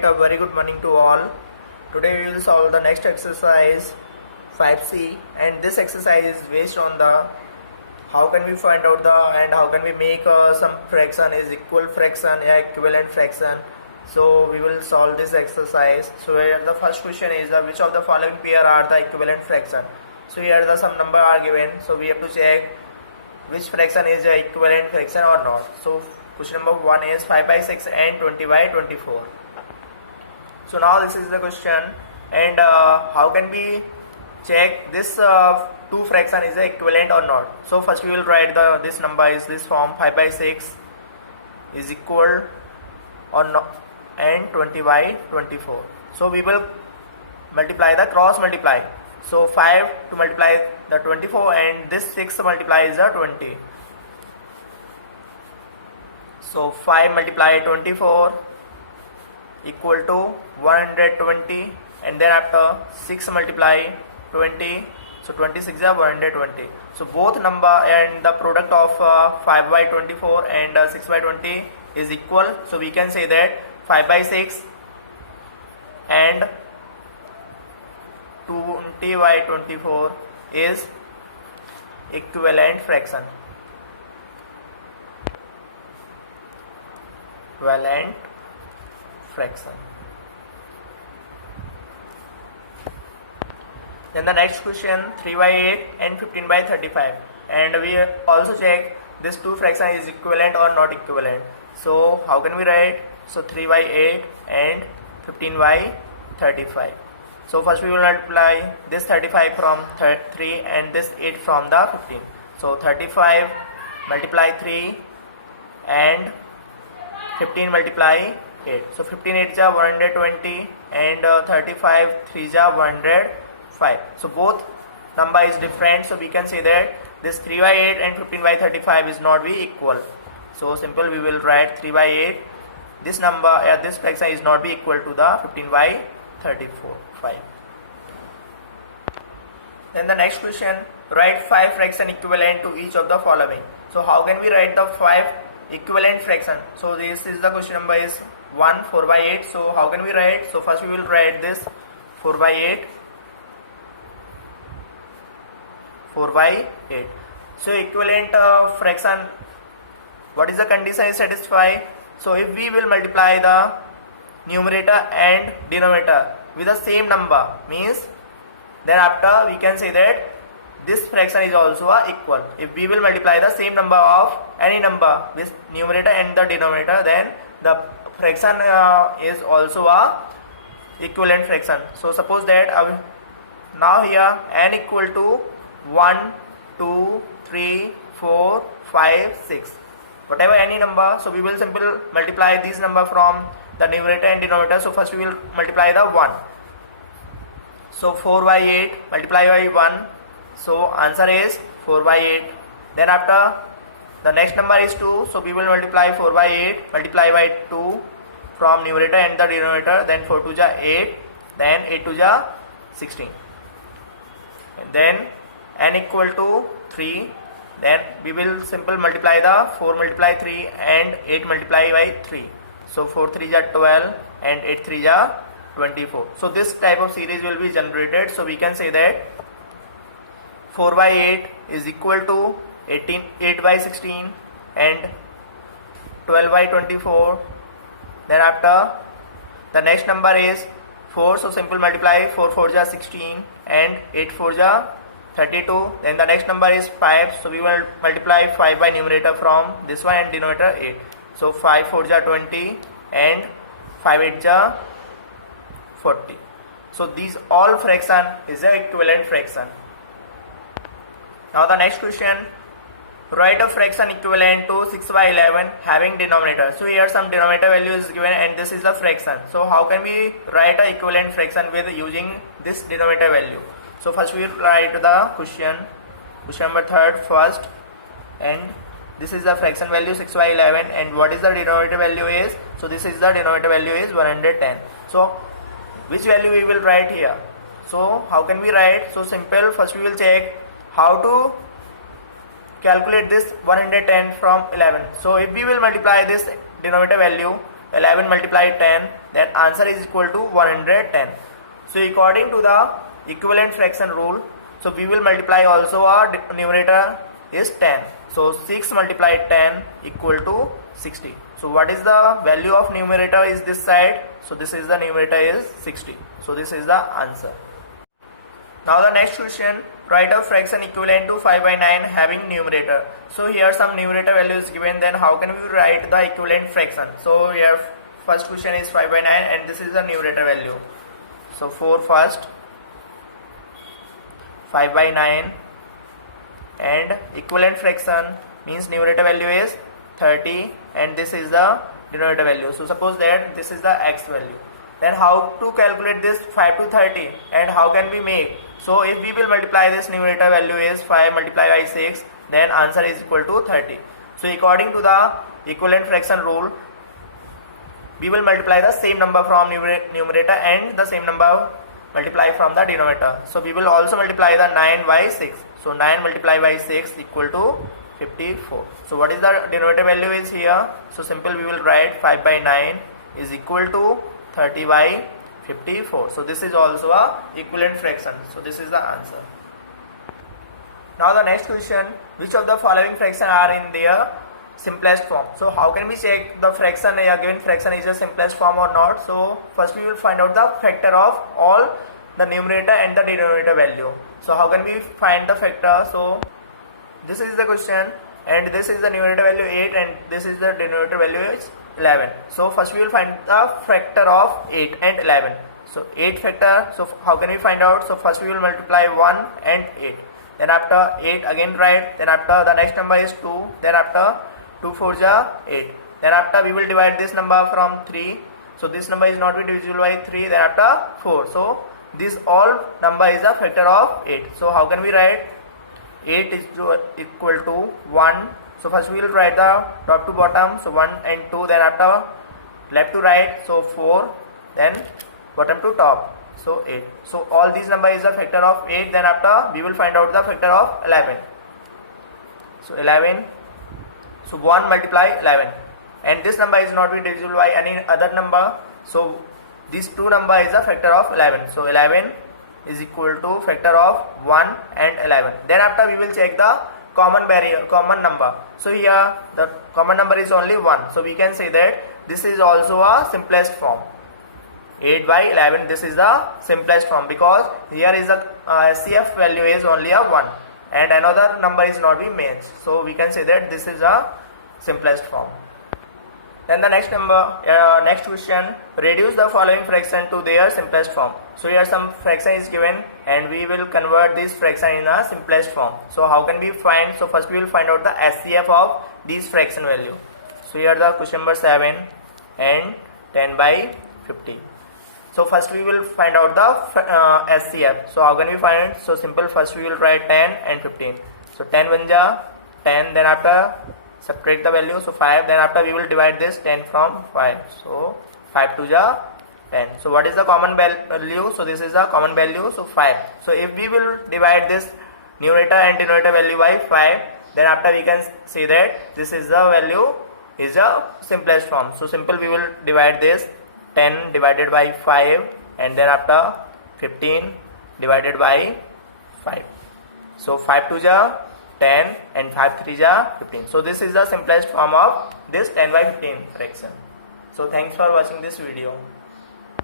student, a very good morning to all. Today we will solve the next exercise 5C, and this exercise is based on the how can we find out the and how can we make some fraction is equal fraction or equivalent fraction. So we will solve this exercise. So here the first question is which of the following pair are the equivalent fraction. So here the some number are given, so we have to check which fraction is the equivalent fraction or not. So question number 1 is 5 by 6 and 20 by 24. So now this is the question, and how can we check this two fraction is equivalent or not. So first we will write this number is this form 5 by 6 is equal or not and 20 by 24. So we will multiply the cross multiply. So 5 to multiply the 24 and this 6 multiplies the 20. So 5 multiply 24 equal to 120, and then after 6 multiply 20, so 26 is 120. So both number and the product of 5 by 24 and 6 by 20 is equal. So we can say that 5 by 6 and 20 by 24 is equivalent fraction. Equivalent fraction. Then the next question 3 by 8 and 15 by 35, and we also check this two fraction is equivalent or not equivalent. So how can we write? So 3 by 8 and 15 by 35. So first we will multiply this 35 from 3 and this 8 from the 15. So 35 multiply 3 and 15 multiply 8. So 15 8 is 120 and 35 3 is 105. So both number is different. So we can say that this 3 by 8 and 15 by 35 is not be equal. So simple, we will write 3 by 8. This number this fraction is not be equal to the 15 by 35. Then the next question, write 5 fraction equivalent to each of the following. So how can we write the 5 equivalent fraction? So this is the question number is 1 4 by 8. So how can we write? So first we will write this 4 by 8. 4 by 8. So equivalent fraction, what is the condition is satisfied? So if we will multiply the numerator and denominator with the same number, means then after we can say that this fraction is also equal. If we will multiply the same number of any number with numerator and the denominator, then the fraction is also a equivalent fraction. So suppose that now here n equal to 1 2 3 4 5 6, whatever any number. So we will simply multiply this number from the numerator and denominator. So first we will multiply the 1. So 4 by 8 multiply by 1. So answer is 4 by 8. Then after the next number is 2. So we will multiply 4 by 8 multiply by 2 from numerator and the denominator. Then 4 2 ja 8. Then 8 2 ja 16. And then n equal to 3. Then we will simple multiply the 4 multiply 3 and 8 multiply by 3. So 4 3 ja 12 and 8 3 ja 24. So this type of series will be generated. So we can say that 4 by 8 is equal to 8 by 16 and 12 by 24. Then after the next number is 4. So simple multiply 4 4 ja 16 and 8 4 ja 32. Then the next number is 5. So we will multiply 5 by numerator from this one and denominator 8. So 5 4 ja 20 and 5 8 ja 40. So these all fraction is the equivalent fraction. Now the next question, write a fraction equivalent to 6 by 11 having denominator. So here some denominator value is given and this is the fraction. So how can we write a equivalent fraction with using this denominator value? So first we will write the question number 3 first, and this is the fraction value 6 by 11, and what is the denominator value is? So this is the denominator value is 110. So which value we will write here? So how can we write? So simple, first we will check how to calculate this 110 from 11. So if we will multiply this denominator value 11 multiply 10, then answer is equal to 110. So according to the equivalent fraction rule, so we will multiply also our numerator is 10. So 6 multiply 10 equal to 60. So what is the value of numerator is this side? So this is the numerator is 60. So this is the answer. Now the next question, write a fraction equivalent to 5 by 9 having numerator. So here some numerator value is given, then how can we write the equivalent fraction? So here first question is 5 by 9 and this is the numerator value. So for first 5 by 9 and equivalent fraction means numerator value is 30 and this is the denominator value. So suppose that this is the x value. Then how to calculate this 5 to 30 and how can we make? So if we will multiply this numerator value is 5 multiplied by 6, then answer is equal to 30. So according to the equivalent fraction rule, we will multiply the same number from numerator and the same number multiply from the denominator. So we will also multiply the 9 by 6. So 9 multiplied by 6 equal to 54. So what is the denominator value is here? So simple we will write 5 by 9 is equal to 30 by 54. So this is also a equivalent fraction. So this is the answer. Now the next question, which of the following fraction are in their simplest form? So how can we check the fraction, a given fraction is a simplest form or not? So first we will find out the factor of all the numerator and the denominator value. So how can we find the factor? So this is the question and this is the numerator value 8 and this is the denominator value is 11. So first we will find the factor of 8 and 11. So 8 factor, so how can we find out? So first we will multiply 1 and 8. Then after 8 again write. Then after the next number is 2. Then after 2 4 ja 8. Then after we will divide this number from 3. So this number is not divisible by 3. Then after 4. So this all number is a factor of 8. So how can we write? 8 is equal to 1. So first we will write the top to bottom. So 1 and 2. Then after left to right. So 4. Then bottom to top. So 8. So all these number is a factor of 8. Then after we will find out the factor of 11. So 11. So 1 multiply 11. And this number is not divisible by any other number. So this 2 number is a factor of 11. So 11 is equal to factor of 1 and 11. Then after we will check the common number. So here the common number is only 1. So we can say that this is also a simplest form. 8 by 11, this is the simplest form because here is a SCF value is only a 1 and another number is not being matched. So we can say that this is a simplest form. Then the next question, reduce the following fraction to their simplest form. So here some fraction is given and we will convert this fraction in a simplest form. So how can we find? So first we will find out the SCF of these fraction value. So here the question number 7 and 10 by 50. So first we will find out the SCF. So how can we find? So simple, first we will write 10 and 15. So 10 1 ja 10, then after subtract the value, so 5, then after we will divide this 10 from 5. So 5 2 ja 10. So what is the common value? So this is the common value, so 5. So if we will divide this numerator and denominator value by 5, then after we can say that this is the value is a simplest form. So simple we will divide this 10 divided by 5 and then after 15 divided by 5. So 5 2 ja 10 and 5 3 ja 15. So this is the simplest form of this 10 by 15 fraction. So thanks for watching this video.